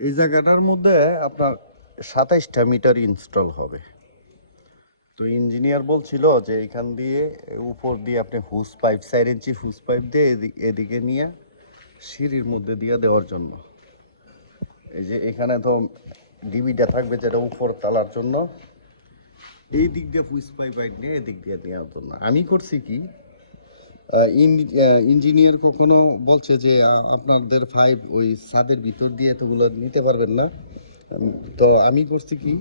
এই জায়গাটার মধ্যে আপনার সাতাইশটা মিটার ইনস্টল হবে। তো ইঞ্জিনিয়ার বলছিল যে এখান দিয়ে উপর দিয়ে আপনি হুস পাইপ, চার ইঞ্চি হুস পাইপ দিয়ে এদি- এদিকে নিয়ে সিঁড়ির মধ্যে দিয়ে দেওয়ার জন্য। এই যে এখানে তো ডিবিটা থাকবে যেটা উপর তালার জন্য। এই দিক দিয়ে হুইস পাইপ দিয়ে এদিক দিয়ে নেওয়ার জন্য। আমি করছি কি ইঞ্জিনিয়ার কখনো বলছে যে আপনাদের ফাইভ ওই ছাদের ভিতর দিয়ে এতগুলো নিতে পারবেন না। তো আমি করছি কি,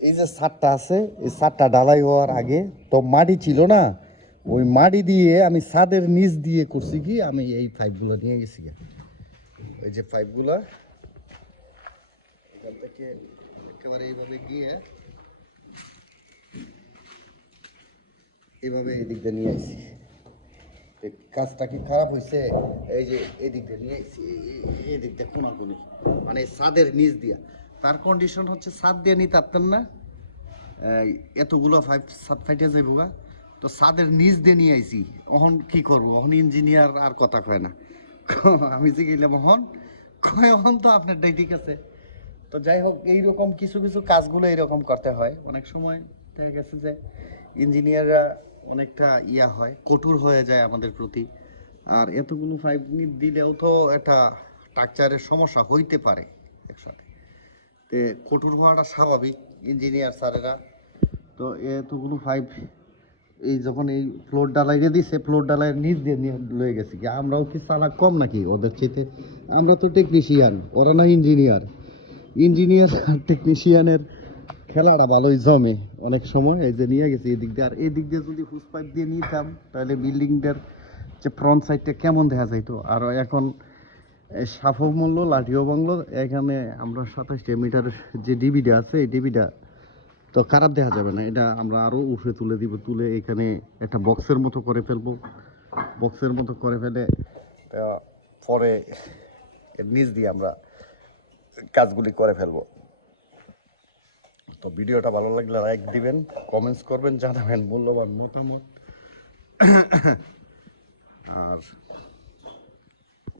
এই যে ছাদটা আছে, এই ছাদটা ঢালাই হওয়ার আগে তো মাটি ছিল না, ওই মাটি দিয়ে আমি ছাদের নিচ দিয়ে করছি কি, আমি এই পাইপগুলো নিয়ে গেছি। ওই যে পাইপগুলো থেকে একেবারে এইভাবে গিয়ে এইভাবে এদিক দিয়ে নিয়ে আসি। কাজটা কি খারাপ হয়েছে এই যে এদিক দিয়ে নিয়ে এদিক দিয়ে কোনাকুনি মানে ছাদের নিচ দিয়া। তার কন্ডিশন হচ্ছে ছাদ দিয়ে নিতে পারতেন না। এতগুলো ফাইভ সাত ফাইটে যাইব গা। তো ছাদের নিচ দিয়ে নিয়ে আইছি। অহন কি করব? অহন ইঞ্জিনিয়ার আর কথা কয় না। আমি যে গেলাম অহন, কয় অহন তো আপনারটাই ঠিক আছে। তো যাই হোক, এইরকম কিছু কিছু কাজগুলো এইরকম করতে হয়। অনেক সময় দেখা গেছে যে ইঞ্জিনিয়াররা অনেকটা ইয়া হয়, কঠোর হয়ে যায় আমাদের প্রতি। আর এতগুলো ফাইভ দিলেও তো একটা স্ট্রাকচারের সমস্যা হইতে পারে একসাথে। তে কঠোর হওয়াটা স্বাভাবিক ইঞ্জিনিয়ার স্যারেরা। তো এতগুলো ফাইভ এই যখন এই ফ্লোর ডালাইয়ে দিছে ফ্লোর ডালাইয়ের নিচ দিয়ে নিয়ে লয়ে গেছি কি, আমরাও কি চালাক কম নাকি ওদের চেতে আমরা তো টেকনিশিয়ান ওরা না ইঞ্জিনিয়ার ইঞ্জিনিয়ার আর টেকনিশিয়ানের খেলাটা ভালোই জমে অনেক সময়, এই যে নিয়ে গেছি এদিক দিয়ে। আর এই দিক দিয়ে যদি হুস পাইপ দিয়ে নিতাম, তাহলে বিল্ডিংটার যে ফ্রন্ট সাইডটা কেমন দেখা যাইতো? আর এখন এই সাফল্য, লাঠিও বাংলো এখানে আমরা সাতাশটা মিটারের যে ডিবিটা আছে, এই ডিবিটা তো খারাপ দেখা যাবে না। এটা আমরা আরও উঠে তুলে দিব, তুলে এখানে একটা বক্সের মতো করে ফেলব। বক্সের মতো করে ফেলে পরে নিচ দিয়ে আমরা কাজগুলি করে ফেলব। তো ভিডিওটা ভালো লাগলে লাইক দিবেন কমেন্টস করবেন জানাবেন মূল্যবান মতামত। আর